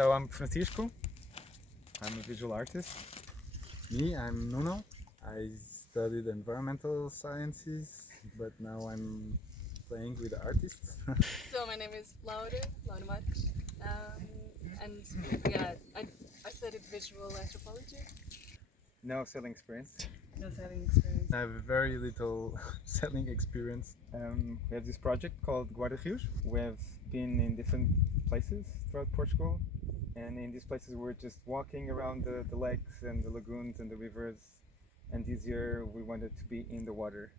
So I'm Francisco. I'm a visual artist. Me, I'm Nuno. I studied environmental sciences, but now I'm playing with artists. So my name is Laura Matos, and yeah, I studied visual anthropology. No selling experience. No selling experience. I have very little selling experience. We have this project called Guarda. We have been in different places throughout Portugal, and in these places we're just walking around the lakes and the lagoons and the rivers. And this year we wanted to be in the water,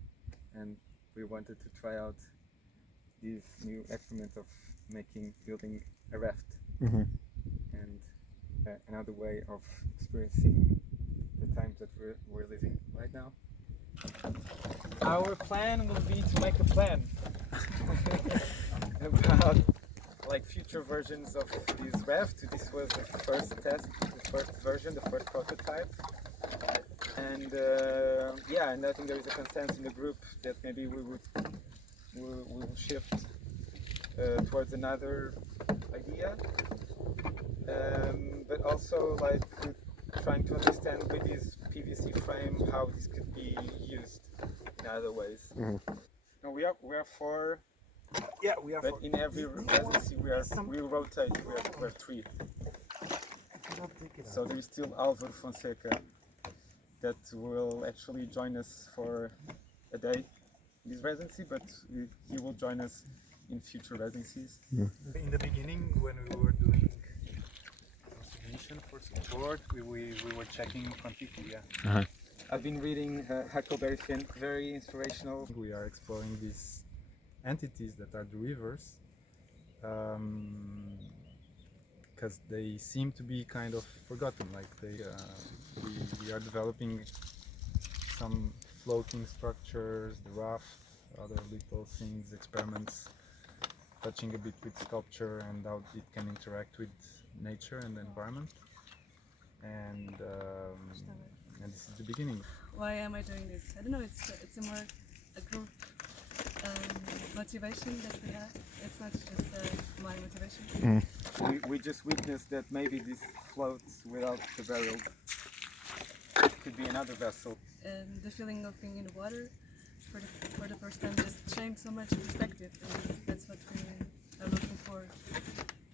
and we wanted to try out this new experiment of building a raft, and another way of experiencing the times that we're living right now. Our plan will be to make a plan about like future versions of this raft. This was the first test, the first version, the first prototype. And and I think there is a consensus in the group that maybe we will shift towards another idea, but also like trying to understand with this PVC frame how this could be used in other ways. No, we are four. Yeah, we are. But in every residency we rotate. We are three. So there is still Álvaro Fonseca that will actually join us for a day in this residency, but he will join us in future residencies. In the beginning, when we were doing submission for support, we were checking Kon-Tiki. Yeah. I've been reading Huckleberry Finn, very inspirational. We are exploring these entities that are the rivers, because they seem to be kind of forgotten. Like we are developing some floating structures, the raft, other little things, experiments, touching a bit with sculpture and how it can interact with nature and the environment. And this is the beginning. Why am I doing this? I don't know. It's a more a group motivation that we have. It's not just my motivation. We just witnessed that maybe this floats without the barrel. It could be another vessel. And the feeling of being in the water for the first time just changed so much perspective, and that's what we are looking for,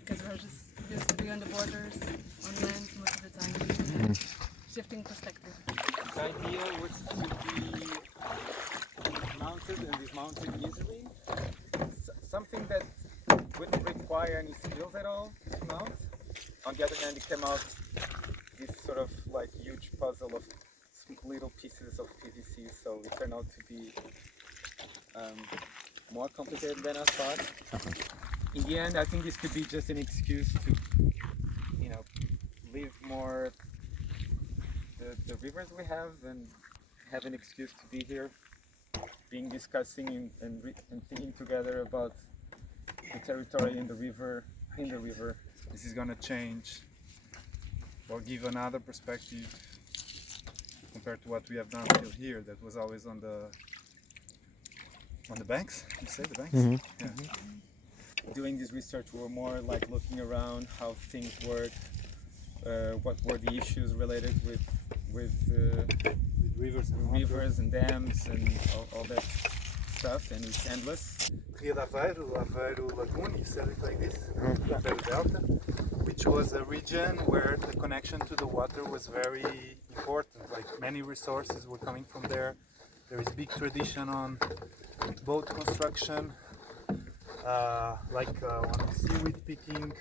because we're just used to be on the borders, on land most of the time. Shifting perspective. The idea was to be mounted and dismounted easily. Something that wouldn't require any skills at all to mount. On the other hand, it came out this sort of like huge puzzle of little pieces of PVC, so it turned out to be more complicated than I thought. In the end, I think this could be just an excuse to, live more the rivers we have and have an excuse to be here, discussing and thinking together about the territory in the river. This is gonna change or give another perspective compared to what we have done till here. That was always on the banks. You say the banks? Yeah. Doing this research, we were more like looking around how things work, what were the issues related with rivers and dams and all that stuff, and it's endless. Rio de Aveiro Lagoon, you said it like this, Aveiro Delta, which was a region where the connection to the water was very important. Like many resources were coming from there. There is big tradition on boat construction, on seaweed picking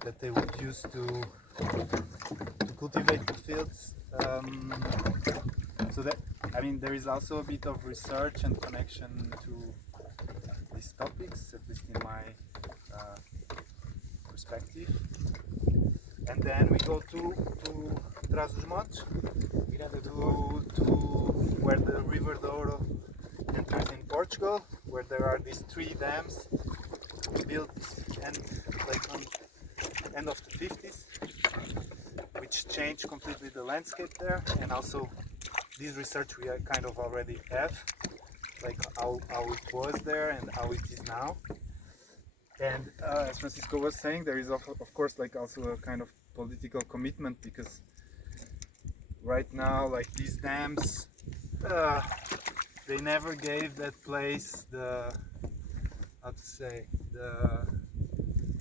that they would use to cultivate the fields. So that, there is also a bit of research and connection to these topics, at least in my perspective. And then we go to Trás-os-Montes, to where the River Douro enters in Portugal, where there are these 3 dams built on end of the 50s, which changed completely the landscape there, and also this research we kind of already have, like how it was there and how it is now. And as Francisco was saying, there is of course like also a kind of political commitment, because right now like these dams, they never gave that place the, how to say, the,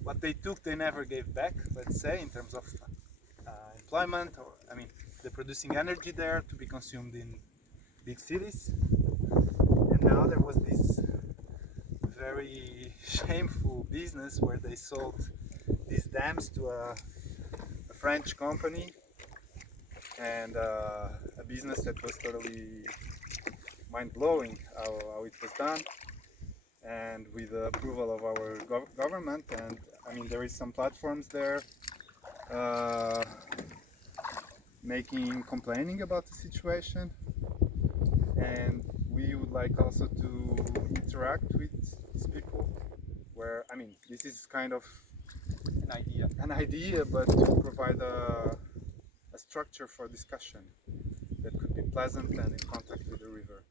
what they took they never gave back, let's say, in terms of employment, or I mean they're producing energy there to be consumed in big cities. And now there was this very shameful business where they sold these dams to a French company, and a business that was totally mind-blowing how it was done, and with the approval of our government. And I mean there is some platforms there complaining about the situation, and we would like also to interact with these people, where I mean this is kind of an idea, but to provide a structure for discussion that could be pleasant and in contact with the river.